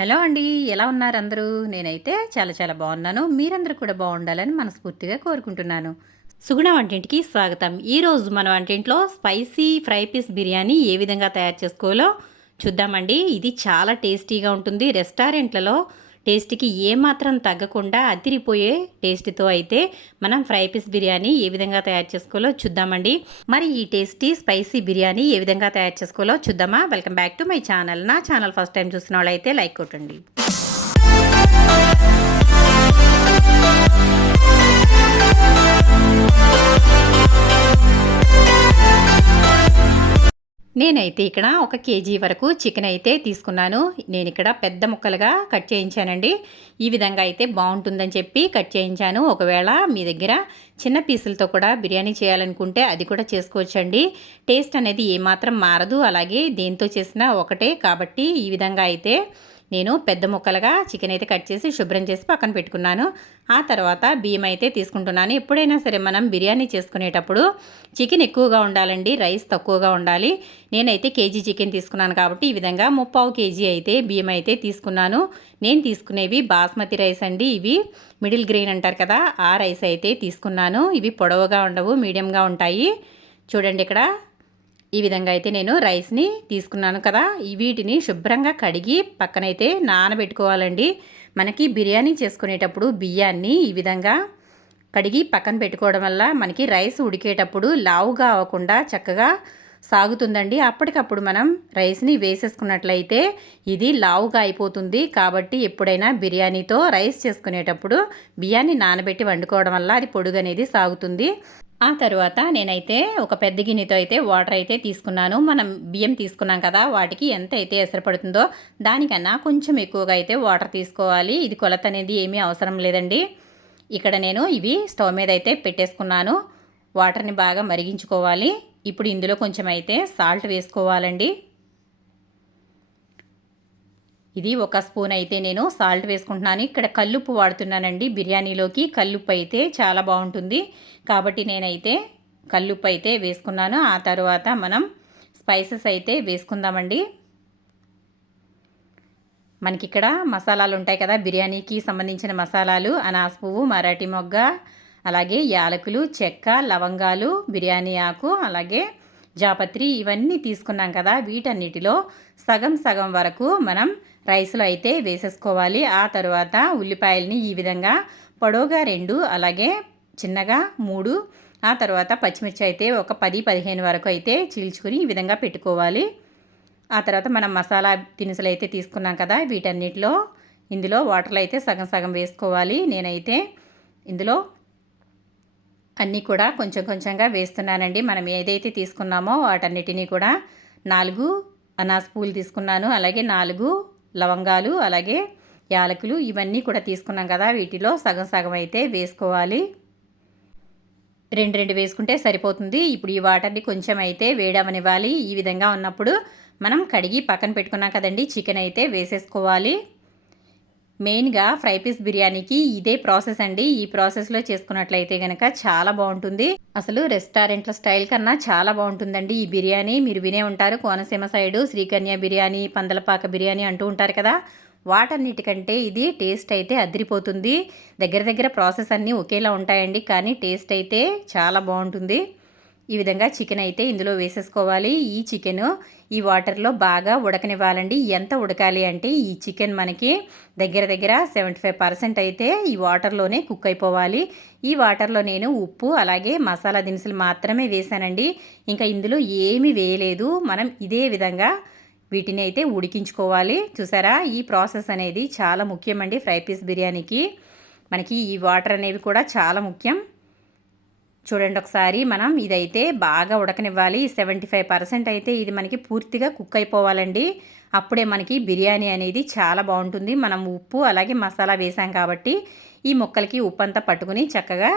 Hello అండి. ఎలా ఉన్నారు అందరూ? నేనైతే చాలా చాలా బాగున్నాను. మీరందరూ కూడా బాగుండాలని మనస్ఫూర్తిగా కోరుకుంటున్నాను. సుగుణ వంటింటికి స్వాగతం. ఈరోజు మన వంటింట్లో స్పైసీ ఫ్రై పీస్ బిర్యానీ ఏ విధంగా తయారు చేసుకోవాలో చూద్దామండి. ఇది చాలా టేస్టీగా ఉంటుంది. రెస్టారెంట్లలో టేస్ట్కి ఏమాత్రం తగ్గకుండా అదిరిపోయే టేస్ట్తో అయితే మనం ఫ్రై పీస్ బిర్యానీ ఏ విధంగా తయారు చేసుకోవాలో చూద్దామండి. మరి ఈ టేస్టీ స్పైసీ బిర్యానీ ఏ విధంగా తయారు చేసుకోవాలో చూద్దామా? Welcome back to my channel. నా ఛానల్ ఫస్ట్ టైం చూసిన వాళ్ళైతే లైక్ కొట్టండి. నేనైతే ఇక్కడ 1 కేజీ వరకు చికెన్ అయితే తీసుకున్నాను. నేను ఇక్కడ పెద్ద ముక్కలుగా కట్ చేయించానండి. ఈ విధంగా అయితే బాగుంటుందని చెప్పి కట్ చేయించాను. ఒకవేళ మీ దగ్గర చిన్న పీసులతో కూడా బిర్యానీ చేయాలనుకుంటే అది కూడా చేసుకోవచ్చండి. టేస్ట్ అనేది ఏమాత్రం మారదు. అలాగే దేంతో చేసినా ఒకటే కాబట్టి ఈ విధంగా అయితే నేను పెద్ద ముక్కలుగా చికెన్ అయితే కట్ చేసి శుభ్రం చేసి పక్కన పెట్టుకున్నాను. ఆ తర్వాత బియ్యం అయితే తీసుకుంటున్నాను. ఎప్పుడైనా సరే మనం బిర్యానీ చేసుకునేటప్పుడు చికెన్ ఎక్కువగా ఉండాలండి, రైస్ తక్కువగా ఉండాలి. నేనైతే కేజీ చికెన్ తీసుకున్నాను కాబట్టి ఈ విధంగా 3/4 కేజీ అయితే బియ్యం అయితే తీసుకున్నాను. నేను తీసుకునేవి బాస్మతి రైస్ అండి. ఇవి మిడిల్ గ్రెయిన్ అంటారు కదా, ఆ రైస్ అయితే తీసుకున్నాను. ఇవి పొడవుగా ఉండవు, మీడియంగా ఉంటాయి. చూడండి ఇక్కడ ఈ విధంగా అయితే నేను రైస్ని తీసుకున్నాను కదా, వీటిని శుభ్రంగా కడిగి పక్కనైతే నానబెట్టుకోవాలండి. మనకి బిర్యానీ చేసుకునేటప్పుడు బియ్యాన్ని ఈ విధంగా కడిగి పక్కన పెట్టుకోవడం వల్ల మనకి రైస్ ఉడికేటప్పుడు లావుగా అవ్వకుండా చక్కగా సాగుతుందండి. అప్పటికప్పుడు మనం రైస్ని వేసేసుకున్నట్లయితే ఇది లావుగా అయిపోతుంది. కాబట్టి ఎప్పుడైనా బిర్యానీతో రైస్ చేసుకునేటప్పుడు బియ్యాన్ని నానబెట్టి వండుకోవడం వల్ల అది పొడుగు అనేది సాగుతుంది. ఆ తర్వాత నేనైతే ఒక పెద్ద గిన్నెతో అయితే వాటర్ అయితే తీసుకున్నాను. మనం బియ్యం తీసుకున్నాం కదా, వాటికి ఎంత అయితే ఎసరు పడుతుందో దానికన్నా కొంచెం ఎక్కువగా అయితే వాటర్ తీసుకోవాలి. ఇది కొలత అనేది ఏమీ అవసరం లేదండి. ఇక్కడ నేను ఇవి స్టవ్ మీద అయితే పెట్టేసుకున్నాను. వాటర్ని బాగా మరిగించుకోవాలి. ఇప్పుడు ఇందులో కొంచెం అయితే సాల్ట్ వేసుకోవాలండి. ఇది 1 స్పూన్ అయితే నేను సాల్ట్ వేసుకుంటున్నాను. ఇక్కడ కల్లుప్పు వాడుతున్నానండి. బిర్యానీలోకి కల్లుప్పు అయితే చాలా బాగుంటుంది కాబట్టి నేనైతే కల్లుప్పు అయితే వేసుకున్నాను. ఆ తర్వాత మనం స్పైసెస్ అయితే వేసుకుందామండి. మనకి ఇక్కడ మసాలాలు ఉంటాయి కదా, బిర్యానీకి సంబంధించిన మసాలాలు: అనాస పువ్వు, మరాఠీ మొగ్గ, అలాగే యాలకులు, చెక్క, లవంగాలు, బిర్యానీ ఆకు, అలాగే జాపత్రి, ఇవన్నీ తీసుకున్నాం కదా. వీటన్నిటిలో సగం సగం వరకు మనం రైస్లో అయితే వేసేసుకోవాలి. ఆ తర్వాత ఉల్లిపాయల్ని ఈ విధంగా పొడవుగా 2, అలాగే చిన్నగా 3, ఆ తర్వాత పచ్చిమిర్చి అయితే ఒక 10-15 వరకు అయితే చీల్చుకుని ఈ విధంగా పెట్టుకోవాలి. ఆ తర్వాత మనం మసాలా దినుసులు అయితే తీసుకున్నాం కదా, వీటన్నిటిలో ఇందులో వాటర్లో అయితే సగం సగం వేసుకోవాలి. నేనైతే ఇందులో అన్నీ కూడా కొంచెం కొంచెంగా వేస్తున్నానండి. మనం ఏదైతే తీసుకున్నామో వాటన్నిటినీ కూడా 4 అనాస పూలు తీసుకున్నాను, అలాగే 4 లవంగాలు, అలాగే యాలకులు, ఇవన్నీ కూడా తీసుకున్నాం కదా, వీటిలో సగం సగం అయితే వేసుకోవాలి. 2 వేసుకుంటే సరిపోతుంది. ఇప్పుడు ఈ వాటర్ని కొంచెం అయితే వేడవనివ్వాలి. ఈ విధంగా ఉన్నప్పుడు మనం కడిగి పక్కన పెట్టుకున్నాం కదండి, చికెన్ అయితే వేసేసుకోవాలి. మెయిన్గా ఫ్రై పీస్ బిర్యానీకి ఇదే ప్రాసెస్ అండి. ఈ ప్రాసెస్లో చేసుకున్నట్లయితే కనుక చాలా బాగుంటుంది. అసలు రెస్టారెంట్ల స్టైల్ కన్నా చాలా బాగుంటుందండి ఈ బిర్యానీ. మీరు వినే ఉంటారు, కోనసీమ సైడు శ్రీకన్య బిర్యానీ, పందలపాక బిర్యానీ అంటూ ఉంటారు కదా, వాటన్నిటికంటే ఇది టేస్ట్ అయితే అదిరిపోతుంది. దగ్గర దగ్గర ప్రాసెస్ అన్నీ ఒకేలా ఉంటాయండి, కానీ టేస్ట్ అయితే చాలా బాగుంటుంది. ఈ విధంగా చికెన్ అయితే ఇందులో వేసేసుకోవాలి. ఈ చికెన్ ఈ వాటర్లో బాగా ఉడకనివ్వాలండి. ఎంత ఉడకాలి అంటే ఈ చికెన్ మనకి దగ్గర దగ్గర 75% అయితే ఈ వాటర్లోనే కుక్ అయిపోవాలి. ఈ వాటర్లో నేను ఉప్పు, అలాగే మసాలా దినుసులు మాత్రమే వేసానండి. ఇంకా ఇందులో ఏమీ వేయలేదు. మనం ఇదే విధంగా వీటిని అయితే ఉడికించుకోవాలి. చూసారా, ఈ ప్రాసెస్ అనేది చాలా ముఖ్యమండి ఫ్రై పీస్ బిర్యానీకి. మనకి ఈ వాటర్ అనేవి కూడా చాలా ముఖ్యం. చూడండి ఒకసారి, మనం ఇదైతే బాగా ఉడకనివ్వాలి. 75% అయితే ఇది మనకి పూర్తిగా కుక్ అయిపోవాలండి. అప్పుడే మనకి బిర్యానీ అనేది చాలా బాగుంటుంది. మనం ఉప్పు అలాగే మసాలా వేసాం కాబట్టి ఈ ముక్కలకి ఉప్పు అంతా పట్టుకుని చక్కగా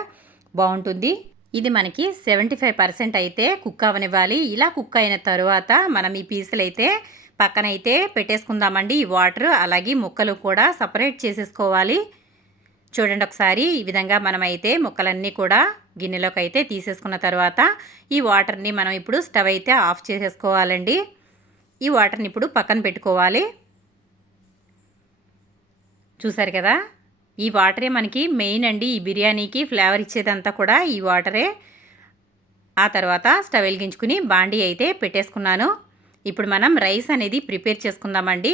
బాగుంటుంది. ఇది మనకి 75% అయితే కుక్ అవనివ్వాలి. ఇలా కుక్ అయిన తర్వాత మనం ఈ పీసులు అయితే పక్కనైతే పెట్టేసుకుందామండి. ఈ వాటర్ అలాగే ముక్కలు కూడా సపరేట్ చేసేసుకోవాలి. చూడండి ఒకసారి, ఈ విధంగా మనమైతే ముక్కలన్నీ కూడా గిన్నెలోకి అయితే తీసేసుకున్న తర్వాత ఈ వాటర్ని మనం ఇప్పుడు స్టవ్ అయితే ఆఫ్ చేసేసుకోవాలండి. ఈ వాటర్ని ఇప్పుడు పక్కన పెట్టుకోవాలి. చూసారు కదా, ఈ వాటరే మనకి మెయిన్ అండి. ఈ బిర్యానీకి ఫ్లేవర్ ఇచ్చేదంతా కూడా ఈ వాటరే. ఆ తర్వాత స్టవ్ వెలిగించుకుని బాండీ అయితే పెట్టేసుకున్నాను. ఇప్పుడు మనం రైస్ అనేది ప్రిపేర్ చేసుకుందామండి.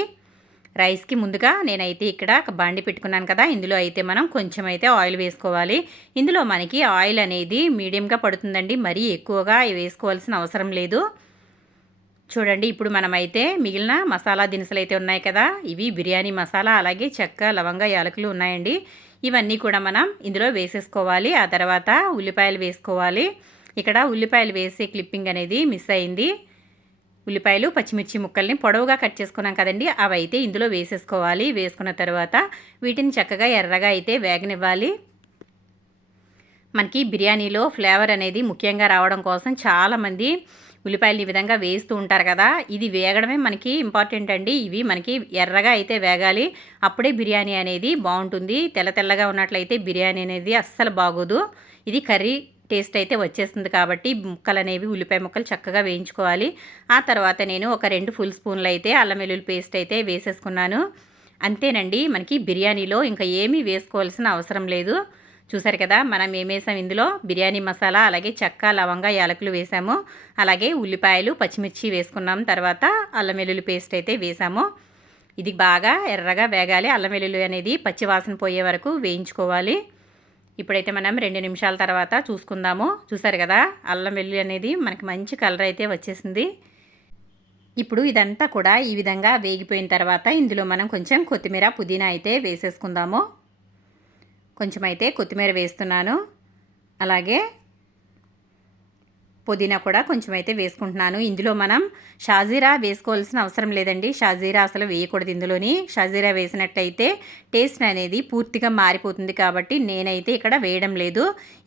రైస్కి ముందుగా నేనైతే ఇక్కడ ఒక బాండీ పెట్టుకున్నాను కదా, ఇందులో అయితే మనం కొంచెం అయితే ఆయిల్ వేసుకోవాలి. ఇందులో మనకి ఆయిల్ అనేది మీడియంగా పడుతుందండి, మరీ ఎక్కువగా వేసుకోవాల్సిన అవసరం లేదు. చూడండి, ఇప్పుడు మనమైతే మిగిలిన మసాలా దినుసులు అయితే ఉన్నాయి కదా, ఇవి బిర్యానీ మసాలా, అలాగే చెక్క, లవంగ, యాలకులు ఉన్నాయండి. ఇవన్నీ కూడా మనం ఇందులో వేసేసుకోవాలి. ఆ తర్వాత ఉల్లిపాయలు వేసుకోవాలి. ఇక్కడ ఉల్లిపాయలు వేసే క్లిప్పింగ్ అనేది మిస్ అయింది. ఉల్లిపాయలు, పచ్చిమిర్చి ముక్కల్ని పొడవుగా కట్ చేసుకున్నాం కదండి, అవి అయితే ఇందులో వేసేసుకోవాలి. వేసుకున్న తర్వాత వీటిని చక్కగా ఎర్రగా అయితే వేగనివ్వాలి. మనకి బిర్యానీలో ఫ్లేవర్ అనేది ముఖ్యంగా రావడం కోసం చాలామంది ఉల్లిపాయలు ఈ విధంగా వేస్తూ ఉంటారు కదా, ఇది వేగడమే మనకి ఇంపార్టెంట్ అండి. ఇవి మనకి ఎర్రగా అయితే వేగాలి, అప్పుడే బిర్యానీ అనేది బాగుంటుంది. తెల్ల తెల్లగా ఉన్నట్లయితే బిర్యానీ అనేది అస్సలు బాగోదు. ఇది కర్రీ టేస్ట్ అయితే వచ్చేస్తుంది కాబట్టి ముక్కలు అనేవి, ఉల్లిపాయ ముక్కలు చక్కగా వేయించుకోవాలి. ఆ తర్వాత నేను ఒక 2 ఫుల్ స్పూన్లు అయితే అల్లం వెల్లుల్లి పేస్ట్ అయితే వేసేసుకున్నాను. అంతేనండి, మనకి బిర్యానీలో ఇంకా ఏమీ వేసుకోవాల్సిన అవసరం లేదు. చూసారు కదా, మనం ఏమేసాం ఇందులో బిర్యానీ మసాలా, అలాగే చెక్క, లవంగ, యాలకులు వేసాము, అలాగే ఉల్లిపాయలు, పచ్చిమిర్చి వేసుకున్నాం. తర్వాత అల్లం వెల్లుల్లి పేస్ట్ అయితే వేసాము. ఇది బాగా ఎర్రగా వేగాలి. అల్లం వెల్లుల్లి అనేది పచ్చివాసన పోయే వరకు వేయించుకోవాలి. ఇప్పుడైతే మనం 2 నిమిషాల తర్వాత చూసుకుందాము. చూసారు కదా, అల్లం వెల్లుల్లి అనేది మనకి మంచి కలర్ అయితే వచ్చేసింది. ఇప్పుడు ఇదంతా కూడా ఈ విధంగా వేగిపోయిన తర్వాత ఇందులో మనం కొంచెం కొత్తిమీర, పుదీనా అయితే వేసేసుకుందాము. కొంచెం అయితే కొత్తిమీర వేస్తున్నాను, అలాగే పుదీనా కూడా కొంచెం అయితే వేసుకుంటున్నాను. ఇందులో మనం షాజీరా వేసుకోవాల్సిన అవసరం లేదండి. షాజీరా అసలు వేయకూడదు ఇందులోని. షాజీరా వేసినట్లయితే టేస్ట్ అనేది పూర్తిగా మారిపోతుంది కాబట్టి నేనైతే ఇక్కడ వేయడం లేదు.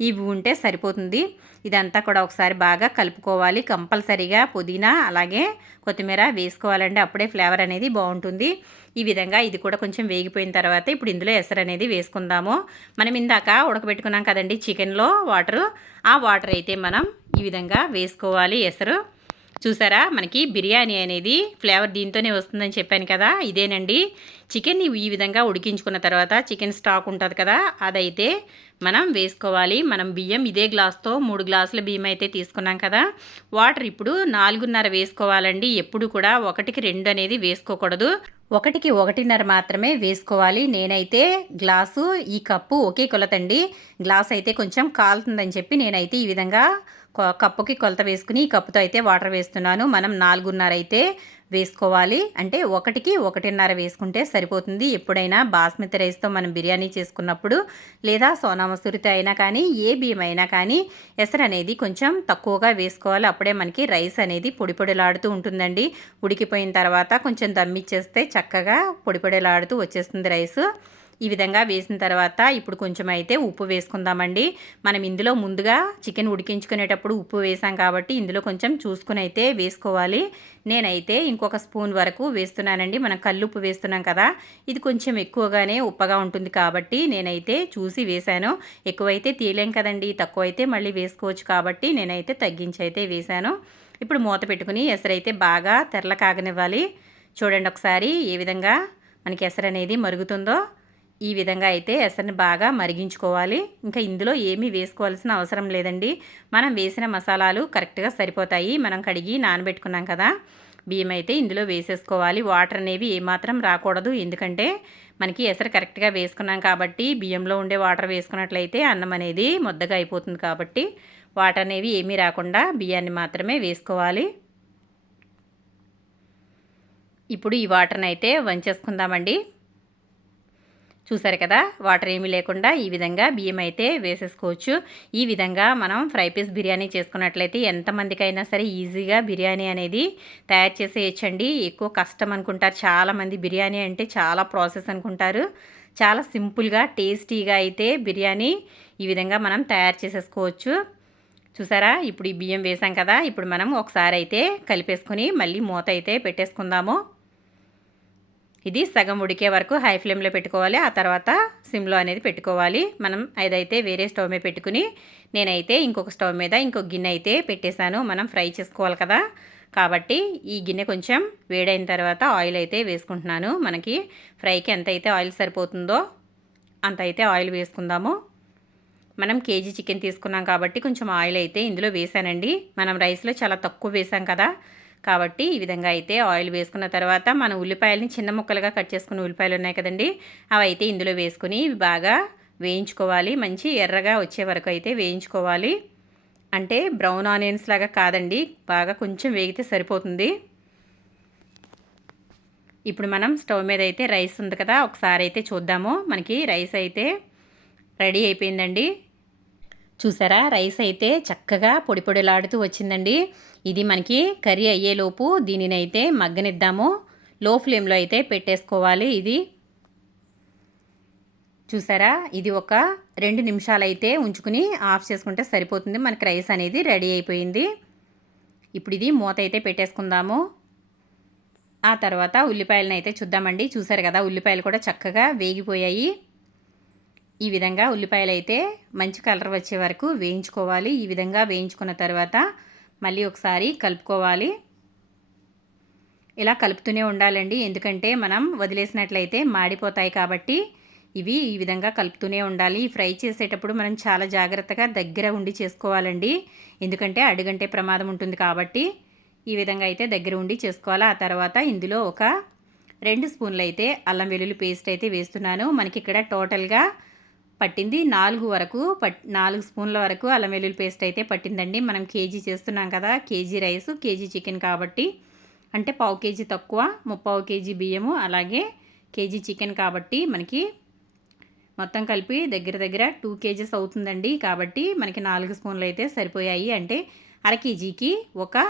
ఇవి ఉంటే సరిపోతుంది. ఇదంతా కూడా ఒకసారి బాగా కలుపుకోవాలి. కంపల్సరీగా పుదీనా అలాగే కొత్తిమీర వేసుకోవాలండి, అప్పుడే ఫ్లేవర్ అనేది బాగుంటుంది. ఈ విధంగా ఇది కూడా కొంచెం వేగిపోయిన తర్వాత ఇప్పుడు ఇందులో ఎసరు అనేది వేసుకుందాము. మనం ఇందాక ఉడకబెట్టుకున్నాం కదండి చికెన్లో వాటరు, ఆ వాటర్ అయితే మనం ఈ విధంగా వేసుకోవాలి. ఎసరు చూసారా, మనకి బిర్యానీ అనేది ఫ్లేవర్ దీంతోనే వస్తుందని చెప్పాను కదా, ఇదేనండి. చికెన్ని ఈ విధంగా ఉడికించుకున్న తర్వాత చికెన్ స్టాక్ ఉంటుంది కదా, అదైతే మనం వేసుకోవాలి. మనం బియ్యం ఇదే గ్లాస్తో 3 గ్లాసుల బియ్యం అయితే తీసుకున్నాం కదా, వాటర్ ఇప్పుడు 4.5 వేసుకోవాలండి. ఎప్పుడు కూడా 1కి 2 అనేది వేసుకోకూడదు, 1కి 1.5 మాత్రమే వేసుకోవాలి. నేనైతే గ్లాసు ఈ కప్పు ఒకే కొలతండి. గ్లాస్ అయితే కొంచెం కాలుతుందని చెప్పి నేనైతే ఈ విధంగా కప్పుకి కొలత వేసుకుని ఈ కప్పుతో అయితే వాటర్ వేస్తున్నాను. మనం 4.5 అయితే వేసుకోవాలి, అంటే 1కి 1.5 వేసుకుంటే సరిపోతుంది. ఎప్పుడైనా బాస్మతి రైస్తో మనం బిర్యానీ చేసుకున్నప్పుడు, లేదా సోనా మసూరితో అయినా కానీ, ఏ బియ్యం అయినా కానీ ఎసరు అనేది కొంచెం తక్కువగా వేసుకోవాలి. అప్పుడే మనకి రైస్ అనేది పొడి పొడిలాడుతూ ఉంటుందండి. ఉడికిపోయిన తర్వాత కొంచెం దమ్మిచ్చేస్తే చక్కగా పొడి పొడిలాడుతూ వచ్చేస్తుంది రైసు. ఈ విధంగా వేసిన తర్వాత ఇప్పుడు కొంచెం అయితే ఉప్పు వేసుకుందామండి. మనం ఇందులో ముందుగా చికెన్ ఉడికించుకునేటప్పుడు ఉప్పు వేసాం కాబట్టి ఇందులో కొంచెం చూసుకుని అయితే వేసుకోవాలి. నేనైతే ఇంకొక స్పూన్ వరకు వేస్తున్నానండి. మనం కల్లుప్పు వేస్తున్నాం కదా, ఇది కొంచెం ఎక్కువగానే ఉప్పగా ఉంటుంది కాబట్టి నేనైతే చూసి వేశాను. ఎక్కువైతే తీయలేం కదండి, తక్కువైతే మళ్ళీ వేసుకోవచ్చు కాబట్టి నేనైతే తగ్గించి అయితే వేశాను. ఇప్పుడు మూత పెట్టుకుని ఎసరైతే బాగా తెరల కాగనివ్వాలి. చూడండి ఒకసారి ఏ విధంగా మనకి ఎసరు అనేది మరుగుతుందో. ఈ విధంగా అయితే ఎసరిని బాగా మరిగించుకోవాలి. ఇంకా ఇందులో ఏమీ వేసుకోవాల్సిన అవసరం లేదండి. మనం వేసిన మసాలాలు కరెక్ట్గా సరిపోతాయి. మనం కడిగి నానబెట్టుకున్నాం కదా, బియ్యం అయితే ఇందులో వేసేసుకోవాలి. వాటర్ అనేవి ఏమాత్రం రాకూడదు, ఎందుకంటే మనకి ఎసరు కరెక్ట్గా వేసుకున్నాం కాబట్టి. బియ్యంలో ఉండే వాటర్ వేసుకున్నట్లయితే అన్నం అనేది ముద్దగా అయిపోతుంది కాబట్టి వాటర్ అనేవి ఏమీ రాకుండా బియ్యాన్ని మాత్రమే వేసుకోవాలి. ఇప్పుడు ఈ వాటర్ని అయితే వంచేసుకుందామండి. చూసారు కదా, వాటర్ ఏమీ లేకుండా ఈ విధంగా బియ్యం అయితే వేసేసుకోవచ్చు. ఈ విధంగా మనం ఫ్రై పీస్ బిర్యానీ చేసుకున్నట్లయితే ఎంతమందికైనా సరే ఈజీగా బిర్యానీ అనేది తయారు చేసేయచ్చండి. ఎక్కువ కష్టం అనుకుంటారు చాలామంది, బిర్యానీ అంటే చాలా ప్రాసెస్ అనుకుంటారు. చాలా సింపుల్గా టేస్టీగా అయితే బిర్యానీ ఈ విధంగా మనం తయారు చేసేసుకోవచ్చు. చూసారా, ఇప్పుడు ఈ బియ్యం వేసాం కదా, ఇప్పుడు మనం ఒకసారి అయితే కలిపేసుకొని మళ్ళీ మూత అయితే పెట్టేసుకుందాము. ఇది సగం ఉడికే వరకు హై ఫ్లేమ్లో పెట్టుకోవాలి, ఆ తర్వాత సిమ్లో అనేది పెట్టుకోవాలి. మనం అదైతే వేరే స్టవ్ మీద పెట్టుకుని నేనైతే ఇంకొక స్టవ్ మీద ఇంకొక గిన్నె అయితే పెట్టేశాను. మనం ఫ్రై చేసుకోవాలి కదా, కాబట్టి ఈ గిన్నె కొంచెం వేడైన తర్వాత ఆయిల్ అయితే వేసుకుంటున్నాను. మనకి ఫ్రైకి ఎంత అయితే ఆయిల్ సరిపోతుందో అంత అయితే ఆయిల్ వేసుకుందాము. మనం కేజీ చికెన్ తీసుకున్నాం కాబట్టి కొంచెం ఆయిల్ అయితే ఇందులో వేసానండి. మనం రైస్లో చాలా తక్కువ వేసాం కదా, కాబట్టి ఈ విధంగా అయితే ఆయిల్ వేసుకున్న తర్వాత మన ఉల్లిపాయలని చిన్న ముక్కలుగా కట్ చేసుకున్న ఉల్లిపాయలు ఉన్నాయి కదండి, అవి అయితే ఇందులో వేసుకుని బాగా వేయించుకోవాలి. మంచి ఎర్రగా వచ్చే వరకు అయితే వేయించుకోవాలి. అంటే బ్రౌన్ ఆనియన్స్ లాగా కాదండి, బాగా కొంచెం వేగితే సరిపోతుంది. ఇప్పుడు మనం స్టవ్ మీద అయితే రైస్ ఉంది కదా, ఒకసారి అయితే చూద్దాము. మనకి రైస్ అయితే రెడీ అయిపోయిందండి. చూసారా, రైస్ అయితే చక్కగా పొడి పొడిలాడుతూ వచ్చిందండి. ఇది మనకి కర్రీ అయ్యేలోపు దీనిని అయితే మగ్గనిద్దాము. లో ఫ్లేమ్లో అయితే పెట్టేసుకోవాలి. ఇది చూసారా, ఇది ఒక 2 నిమిషాలు అయితే ఉంచుకుని ఆఫ్ చేసుకుంటే సరిపోతుంది. మనకి రైస్ అనేది రెడీ అయిపోయింది. ఇప్పుడు ఇది మూత అయితే పెట్టేసుకుందాము. ఆ తర్వాత ఉల్లిపాయలను అయితే చూద్దామండి. చూసారు కదా, ఉల్లిపాయలు కూడా చక్కగా వేగిపోయాయి. ఈ విధంగా ఉల్లిపాయలు అయితే మంచి కలర్ వచ్చే వరకు వేయించుకోవాలి. ఈ విధంగా వేయించుకున్న తర్వాత మళ్ళీ ఒకసారి కలుపుకోవాలి. ఇలా కలుపుతూనే ఉండాలండి, ఎందుకంటే మనం వదిలేసినట్లయితే మాడిపోతాయి. కాబట్టి ఇవి ఈ విధంగా కలుపుతూనే ఉండాలి. ఫ్రై చేసేటప్పుడు మనం చాలా జాగ్రత్తగా దగ్గర ఉండి చేసుకోవాలండి, ఎందుకంటే అడుగంటే ప్రమాదం ఉంటుంది. కాబట్టి ఈ విధంగా అయితే దగ్గర ఉండి చేసుకోవాలి. ఆ తర్వాత ఇందులో ఒక 2 స్పూన్లు అయితే అల్లం వెల్లుల్లి పేస్ట్ అయితే వేస్తున్నాను. మనకి ఇక్కడ టోటల్గా పట్టింది 4 స్పూన్ల వరకు అల్లం వెల్లుల్లి పేస్ట్ అయితే పట్టిందండి. మనం కేజీ చేస్తున్నాం కదా, కేజీ రైస్ కేజీ చికెన్ కాబట్టి, అంటే 1/2 కేజీ తక్కువ 3/4 కేజీ బియ్యము, అలాగే కేజీ చికెన్ కాబట్టి మనకి మొత్తం కలిపి దగ్గర దగ్గర 2 కేజీస్ అవుతుందండి. కాబట్టి మనకి 4 స్పూన్లు అయితే సరిపోయాయి. అంటే అర కేజీకి 1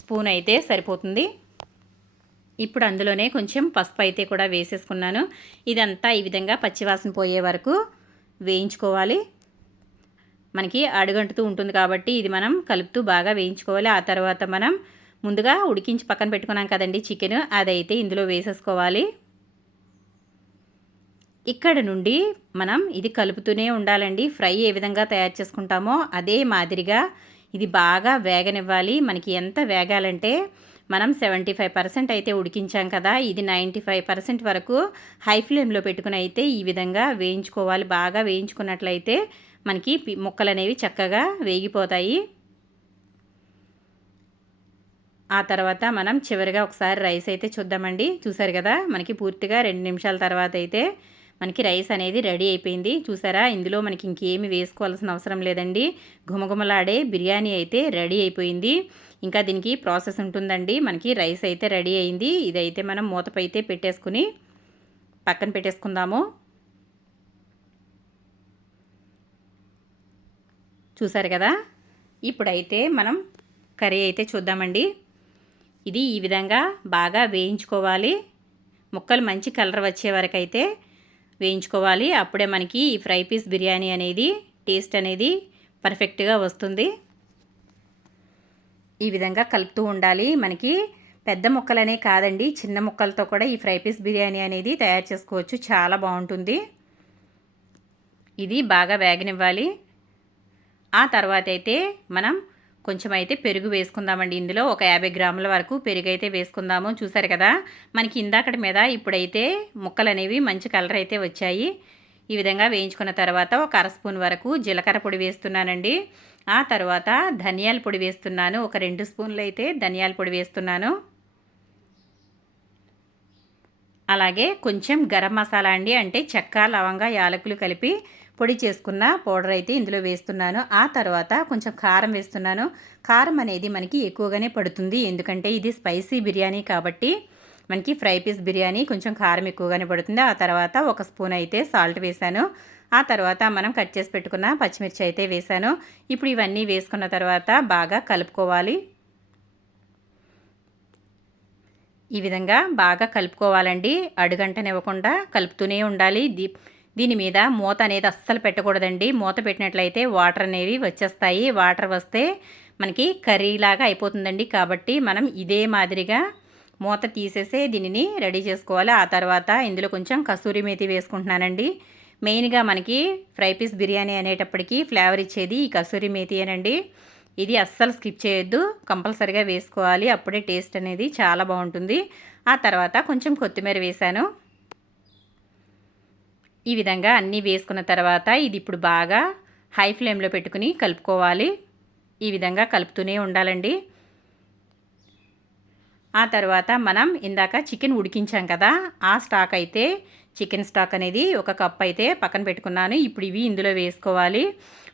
స్పూన్ అయితే సరిపోతుంది. ఇప్పుడు అందులోనే కొంచెం పసుపు అయితే కూడా వేసేసుకున్నాను. ఇదంతా ఈ విధంగా పచ్చివాసన పోయే వరకు వేయించుకోవాలి. మనకి అడుగంటుతూ ఉంటుంది కాబట్టి ఇది మనం కలుపుతూ బాగా వేయించుకోవాలి. ఆ తర్వాత మనం ముందుగా ఉడికించి పక్కన పెట్టుకున్నాం కదండి చికెన్, అదైతే ఇందులో వేసేసుకోవాలి. ఇక్కడ నుండి మనం ఇది కలుపుతూనే ఉండాలండి. ఫ్రై ఏ విధంగా తయారు చేసుకుంటామో అదే మాదిరిగా ఇది బాగా వేగనివ్వాలి. మనకి ఎంత వేగాలంటే మనం 75% అయితే ఉడికించాం కదా, ఇది 95% వరకు హై ఫ్లేమ్లో పెట్టుకుని అయితే ఈ విధంగా వేయించుకోవాలి. బాగా వేయించుకున్నట్లయితే మనకి ముక్కలు అనేవి చక్కగా వేగిపోతాయి. ఆ తర్వాత మనం చివరిగా ఒకసారి రైస్ అయితే చూద్దామండి. చూసారు కదా, మనకి పూర్తిగా 2 నిమిషాల తర్వాత అయితే మనకి రైస్ అనేది రెడీ అయిపోయింది. చూసారా, ఇందులో మనకి ఇంకేమి వేసుకోవాల్సిన అవసరం లేదండి. గుమగుమలాడే బిర్యానీ అయితే రెడీ అయిపోయింది. ఇంకా దీనికి ప్రాసెస్ ఉంటుందండి. మనకి రైస్ అయితే రెడీ అయింది. ఇదైతే మనం మూతపై అయితే పెట్టేసుకుని పక్కన పెట్టేసుకుందాము. చూసారు కదా, ఇప్పుడైతే మనం కర్రీ అయితే చూద్దామండి. ఇది ఈ విధంగా బాగా వేయించుకోవాలి. ముక్కలు మంచి కలర్ వచ్చే వరకు అయితే వేయించుకోవాలి. అప్పుడే మనకి ఈ ఫ్రై పీస్ బిర్యానీ అనేది టేస్ట్ అనేది పర్ఫెక్ట్గా వస్తుంది. ఈ విధంగా కలుపుతూ ఉండాలి. మనకి పెద్ద ముక్కలనే కాదండి, చిన్న ముక్కలతో కూడా ఈ ఫ్రై పీస్ బిర్యానీ అనేది తయారు చేసుకోవచ్చు. చాలా బాగుంటుంది. ఇది బాగా వేగనివ్వాలి. ఆ తర్వాత అయితే మనం కొంచెం అయితే పెరుగు వేసుకుందామండి. ఇందులో ఒక 50 గ్రాముల వరకు పెరుగు అయితే వేసుకుందాము. చూసారు కదా, మనకి ఇందాకటి మీద ఇప్పుడైతే ముక్కలు అనేవి మంచి కలర్ అయితే వచ్చాయి. ఈ విధంగా వేయించుకున్న తర్వాత ఒక 1/2 స్పూన్ వరకు జీలకర్ర పొడి వేస్తున్నానండి. ఆ తర్వాత ధనియాల పొడి వేస్తున్నాను. ఒక 2 స్పూన్లు అయితే ధనియాల పొడి వేస్తున్నాను. అలాగే కొంచెం గరం మసాలా అండి, అంటే చెక్క లవంగ యాలకులు కలిపి పొడి చేసుకున్న పౌడర్ అయితే ఇందులో వేస్తున్నాను. ఆ తర్వాత కొంచెం కారం వేస్తున్నాను. కారం అనేది మనకి ఎక్కువగానే పడుతుంది, ఎందుకంటే ఇది స్పైసీ బిర్యానీ కాబట్టి మనకి ఫ్రై పీస్ బిర్యానీ కొంచెం కారం ఎక్కువగానే పడుతుంది. ఆ తర్వాత 1 స్పూన్ అయితే సాల్ట్ వేసాను. ఆ తర్వాత మనం కట్ చేసి పెట్టుకున్న పచ్చిమిర్చి అయితే వేసాను. ఇప్పుడు ఇవన్నీ వేసుకున్న తర్వాత బాగా కలుపుకోవాలి. ఈ విధంగా బాగా కలుపుకోవాలండి. అడుగంటనివ్వకుండా కలుపుతూనే ఉండాలి. దీని మీద మూత అనేది అస్సలు పెట్టకూడదండి. మూత పెట్టినట్లయితే వాటర్ అనేవి వచ్చేస్తాయి. వాటర్ వస్తే మనకి కర్రీలాగా అయిపోతుందండి. కాబట్టి మనం ఇదే మాదిరిగా మూత తీసేసే దీనిని రెడీ చేసుకోవాలి. ఆ తర్వాత ఇందులో కొంచెం కసూరి మేతి వేసుకుంటున్నానండి. మెయిన్గా మనకి ఫ్రై పీస్ బిర్యానీ అనేటప్పటికీ ఫ్లేవర్ ఇచ్చేది ఈ కసూరి మేతియేనండి. ఇది అస్సలు స్కిప్ చేయొద్దు, కంపల్సరిగా వేసుకోవాలి. అప్పుడే టేస్ట్ అనేది చాలా బాగుంటుంది. ఆ తర్వాత కొంచెం కొత్తిమీర వేశాను. ఈ విధంగా అన్నీ వేసుకున్న తర్వాత ఇది ఇప్పుడు బాగా హై ఫ్లేమ్లో పెట్టుకుని కలుపుకోవాలి. ఈ విధంగా కలుపుతూనే ఉండాలండి. ఆ తర్వాత మనం ఇందాక చికెన్ ఉడికించాం కదా, ఆ స్టాక్ అయితే చికెన్ స్టాక్ అనేది 1 కప్ అయితే పక్కన పెట్టుకున్నాను. ఇప్పుడు ఇవి ఇందులో వేసుకోవాలి.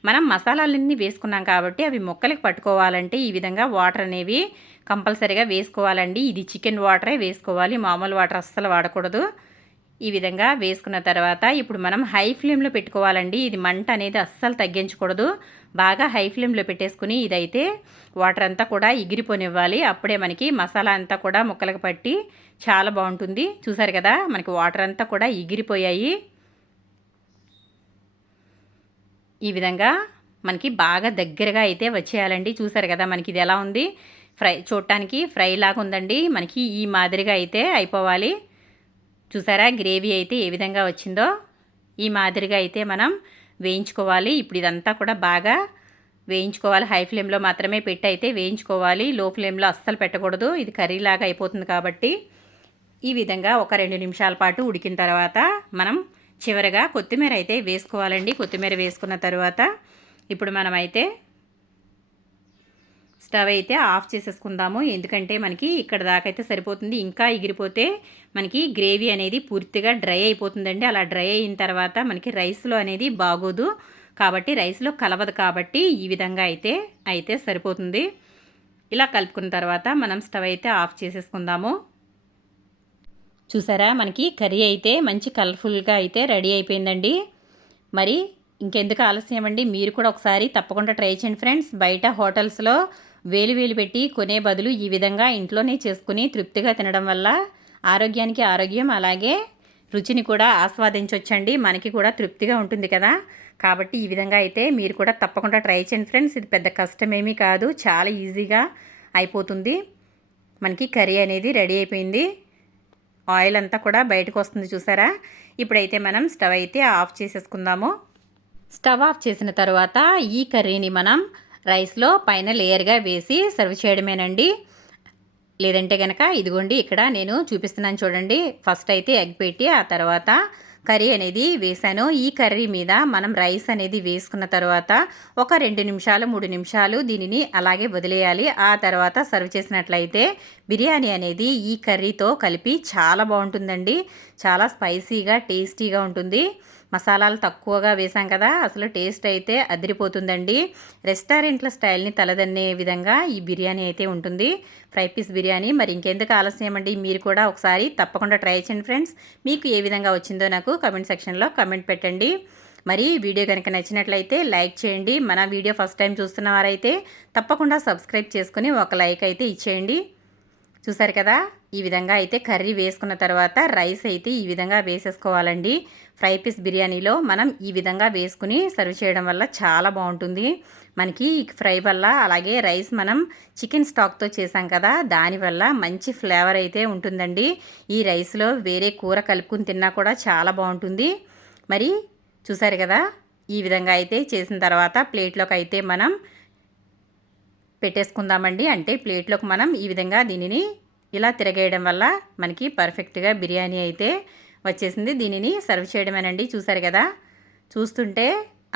మనం మసాలాలన్నీ వేసుకున్నాం కాబట్టి అవి ముక్కలకి పట్టుకోవాలంటే ఈ విధంగా వాటర్ అనేవి కంపల్సరీగా వేసుకోవాలండి. ఇది చికెన్ వాటరే వేసుకోవాలి, మామూలు వాటర్ అస్సలు వాడకూడదు. ఈ విధంగా వేసుకున్న తర్వాత ఇప్పుడు మనం హై ఫ్లేమ్లో పెట్టుకోవాలండి. ఇది మంట అనేది అస్సలు తగ్గించకూడదు. బాగా హై ఫ్లేమ్లో పెట్టేసుకుని ఇదైతే వాటర్ అంతా కూడా ఎగిరిపోనివ్వాలి. అప్పుడే మనకి మసాలా అంతా కూడా ముక్కలకు పట్టి చాలా బాగుంటుంది. చూసారు కదా, మనకి వాటర్ అంతా కూడా ఎగిరిపోయాయి. ఈ విధంగా మనకి బాగా దగ్గరగా అయితే వచ్చేయాలండి. చూసారు కదా, మనకి ఇది ఎలా ఉంది, చూడటానికి ఫ్రై లాగా ఉందండి. మనకి ఈ మాదిరిగా అయితే అయిపోవాలి. చూసారా గ్రేవీ అయితే ఏ విధంగా వచ్చిందో, ఈ మాదిరిగా అయితే మనం వేయించుకోవాలి. ఇప్పుడు ఇదంతా కూడా బాగా వేయించుకోవాలి. హై ఫ్లేమ్లో మాత్రమే పెట్టి అయితే వేయించుకోవాలి. లో ఫ్లేమ్లో అస్సలు పెట్టకూడదు, ఇది కర్రీలాగా అయిపోతుంది కాబట్టి. ఈ విధంగా ఒక 2 నిమిషాల పాటు ఉడికిన తర్వాత మనం చివరగా కొత్తిమీర అయితే వేసుకోవాలండి. కొత్తిమీర వేసుకున్న తర్వాత ఇప్పుడు మనమైతే స్టవ్ అయితే ఆఫ్ చేసేసుకుందాము. ఎందుకంటే మనకి ఇక్కడ దాకా అయితే సరిపోతుంది. ఇంకా ఎగిరిపోతే మనకి గ్రేవీ అనేది పూర్తిగా డ్రై అయిపోతుందండి. అలా డ్రై అయిన తర్వాత మనకి రైస్లో అనేది బాగోదు కాబట్టి, రైస్లో కలవదు కాబట్టి ఈ విధంగా అయితే సరిపోతుంది. ఇలా కలుపుకున్న తర్వాత మనం స్టవ్ అయితే ఆఫ్ చేసేసుకుందాము. చూసారా, మనకి కర్రీ అయితే మంచి కలర్ఫుల్గా అయితే రెడీ అయిపోయిందండి. మరి ఇంకెందుకు ఆలస్యం అండి, మీరు కూడా ఒకసారి తప్పకుండా ట్రై చేయండి ఫ్రెండ్స్. బయట హోటల్స్లో వేలు పెట్టి కొనే బదులు ఈ విధంగా ఇంట్లోనే చేసుకుని తృప్తిగా తినడం వల్ల ఆరోగ్యానికి ఆరోగ్యం, అలాగే రుచిని కూడా ఆస్వాదించవచ్చండి. మనకి కూడా తృప్తిగా ఉంటుంది కదా. కాబట్టి ఈ విధంగా అయితే మీరు కూడా తప్పకుండా ట్రై చేయండి ఫ్రెండ్స్. ఇది పెద్ద కష్టమేమీ కాదు, చాలా ఈజీగా అయిపోతుంది. మనకి కర్రీ అనేది రెడీ అయిపోయింది. ఆయిల్ అంతా కూడా బయటకు వస్తుంది చూసారా. ఇప్పుడైతే మనం స్టవ్ అయితే ఆఫ్ చేసేసుకుందాము. స్టవ్ ఆఫ్ చేసిన తర్వాత ఈ కర్రీని మనం రైస్లో పైన లేయర్గా వేసి సర్వ్ చేయడమేనండి. లేదంటే కనుక ఇదిగోండి ఇక్కడ నేను చూపిస్తున్నాను చూడండి. ఫస్ట్ అయితే ఎగ్ పెట్టి ఆ తర్వాత కర్రీ అనేది వేసాను. ఈ కర్రీ మీద మనం రైస్ అనేది వేసుకున్న తర్వాత ఒక 2 నిమిషాలు 3 నిమిషాలు దీనిని అలాగే వదిలేయాలి. ఆ తర్వాత సర్వ్ చేసినట్లయితే బిర్యానీ అనేది ఈ కర్రీతో కలిపి చాలా బాగుంటుందండి. చాలా స్పైసీగా టేస్టీగా ఉంటుంది. మసాలాలు తక్కువగా వేసాం కదా, అసలు టేస్ట్ అయితే అదిరిపోతుందండి. రెస్టారెంట్ల స్టైల్ని తలదన్నే విధంగా ఈ బిర్యానీ అయితే ఉంటుంది, ఫ్రై పీస్ బిర్యానీ. మరి ఇంకెందుకు ఆలస్యం అండి, మీరు కూడా ఒకసారి తప్పకుండా ట్రై చేయండి ఫ్రెండ్స్. మీకు ఏ విధంగా వచ్చిందో నాకు కమెంట్ సెక్షన్లో కమెంట్ పెట్టండి. మరి వీడియో కనుక నచ్చినట్లయితే లైక్ చేయండి. మన వీడియో ఫస్ట్ టైం చూస్తున్న వారైతే తప్పకుండా సబ్స్క్రైబ్ చేసుకుని ఒక లైక్ అయితే ఇచ్చేయండి. చూసారు కదా, ఈ విధంగా అయితే కర్రీ వేసుకున్న తర్వాత రైస్ అయితే ఈ విధంగా వేసేసుకోవాలండి. ఫ్రై పీస్ బిర్యానీలో మనం ఈ విధంగా వేసుకుని సర్వ్ చేయడం వల్ల చాలా బాగుంటుంది. మనకి ఫ్రై వల్ల, అలాగే రైస్ మనం చికెన్ స్టాక్తో చేసాం కదా, దానివల్ల మంచి ఫ్లేవర్ అయితే ఉంటుందండి. ఈ రైస్లో వేరే కూర కలుపుకుని తిన్నా కూడా చాలా బాగుంటుంది. మరి చూసారు కదా, ఈ విధంగా అయితే చేసిన తర్వాత ప్లేట్లోకి అయితే మనం పెట్టేసుకుందామండి. అంటే ప్లేట్లోకి మనం ఈ విధంగా దీనిని ఇలా తిరగేయడం వల్ల మనకి పర్ఫెక్ట్గా బిర్యానీ అయితే వచ్చేసింది. దీనిని సర్వ్ చేయడమేనండి. చూసారు కదా, చూస్తుంటే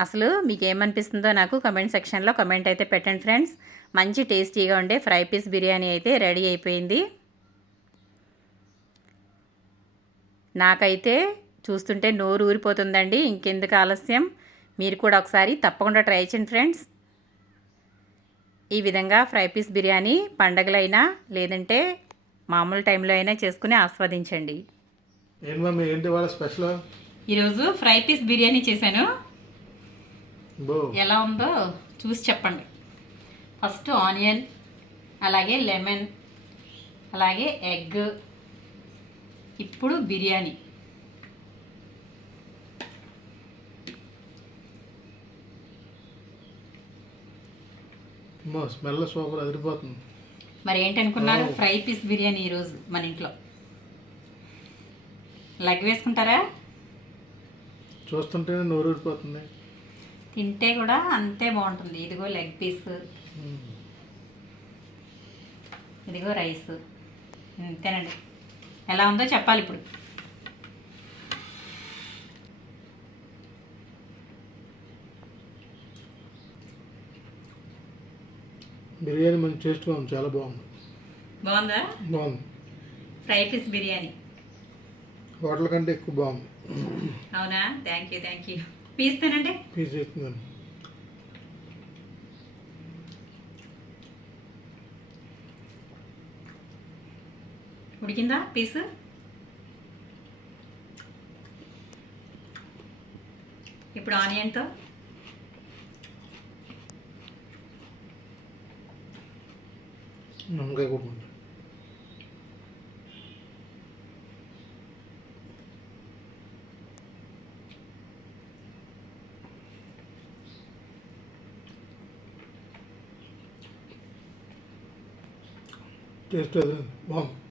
అసలు మీకు ఏమనిపిస్తుందో నాకు కమెంట్ సెక్షన్లో కమెంట్ అయితే పెట్టండి ఫ్రెండ్స్. మంచి టేస్టీగా ఉండే ఫ్రై పీస్ బిర్యానీ అయితే రెడీ అయిపోయింది. నాకైతే చూస్తుంటే నోరు ఊరిపోతుందండి. ఇంకెందుకు ఆలస్యం, మీరు కూడా ఒకసారి తప్పకుండా ట్రై చేయండి ఫ్రెండ్స్. ఈ విధంగా ఫ్రై పీస్ బిర్యానీ పండగలైనా లేదంటే మామూలు టైంలో అయినా చేసుకుని ఆస్వాదించండి. ఏంటి వాళ్ళ స్పెషల్? ఈరోజు ఫ్రై పీస్ బిర్యానీ చేశాను. ఎలా ఉందో చూసి చెప్పండి. ఫస్ట్ ఆనియన్, అలాగే లెమన్, అలాగే ఎగ్, ఇప్పుడు బిర్యానీ. స్మెల్ సూపర్, అదిరిపోతుంది. మరి ఏంటనుకున్నారు, ఫ్రై పీస్ బిర్యానీ ఈరోజు మన ఇంట్లో. లెగ్ వేసుకుంటారా? చూస్తుంటేనే నోరు ఊరిపోతుంది. తింటే కూడా అంతే బాగుంటుంది. ఇదిగో లెగ్ పీస్. ఇదిగో రైస్ తినండి. ఎలా ఉందో చెప్పాలి ఇప్పుడు. బిర్యానీ మంచి టేస్ట్గా ఉంది, చాలా బాగుంది. బాగుందా? బాగుంది. Fry piece biryani. హోటల్ కంటే ఎక్కువ బాగుంది. అవునా? Thank you. పీస్ తినండి. పీస్ చేస్తున్నాను. ఉడికిందా పీసు? ఇప్పుడు ఆనియన్తో నిమ్మకాయ కొట్టుకుంటా. టేస్ట్ అది బాగుంది.